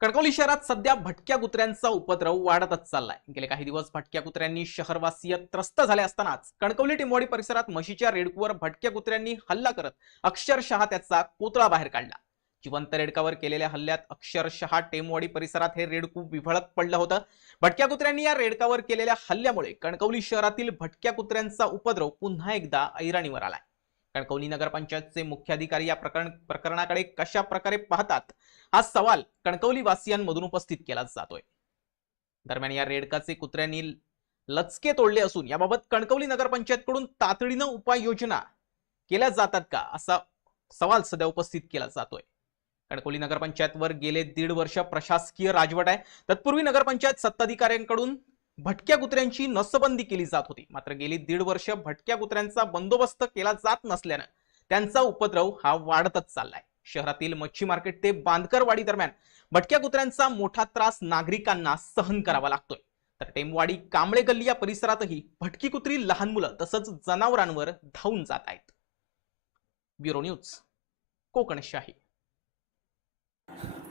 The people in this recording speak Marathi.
कणकवली शहरात सध्या भटक्या कुत्र्यांचा उपद्रव वाढतच चाललाय. गेले काही दिवस भटक्या कुत्र्यांनी शहरवासीय त्रस्त झाले असतानाच कणकवली टिंबोडी परिसरात म्हशीच्या रेडकूवर भटक्या कुत्र्यांनी हल्ला करत अक्षरशः त्याचा कोतळा बाहेर काढला. जिवंत रेडकावर केलेल्या हल्ल्यात अक्षरशः टेमवाडी परिसरात हे रेडकू विफळत पडलं होतं. भटक्या कुत्र्यांनी या रेडकावर केलेल्या हल्ल्यामुळे कणकवली शहरातील भटक्या कुत्र्यांचा उपद्रव पुन्हा एकदा ऐराणीवर आलाय. कणकवली नगरपंचायतचे मुख्याधिकारी या प्रकरण प्रकरणाकडे कशा प्रकारे पाहतात हा सवाल कणकवली वासियांमधून उपस्थित केला जातोय. दरम्यान या रेडकाचे कुत्र्यांनी लचके तोडले असून याबाबत कणकवली नगरपंचायतकडून तातडीनं उपाययोजना केल्या जातात का असा सवाल सध्या उपस्थित केला जातोय. कणकवली नगरपंचायतवर गेले दीड वर्ष प्रशासकीय राजवट आहे. तत्पूर्वी नगरपंचायत सत्ताधिकाऱ्यांकडून भटक्या कुत्र्यांची नसबंदी केली जात होती. मात्र गेली दीड वर्ष भटक्या कुत्र्यांचा बंदोबस्त केला जात नसल्यानं त्यांचा उपद्रव हा वाढतच चाललाय. शहरातील मच्छी मार्केट ते बांधकरवाडी दरम्यान भटक्या कुत्र्यांचा मोठा त्रास नागरिकांना सहन करावा लागतोय. तर टेमवाडी कांबळे गल्ली या परिसरातही भटकी कुत्री लहान मुलं तसंच जनावरांवर धावून जात आहेत. Bureau news Kokanshahi.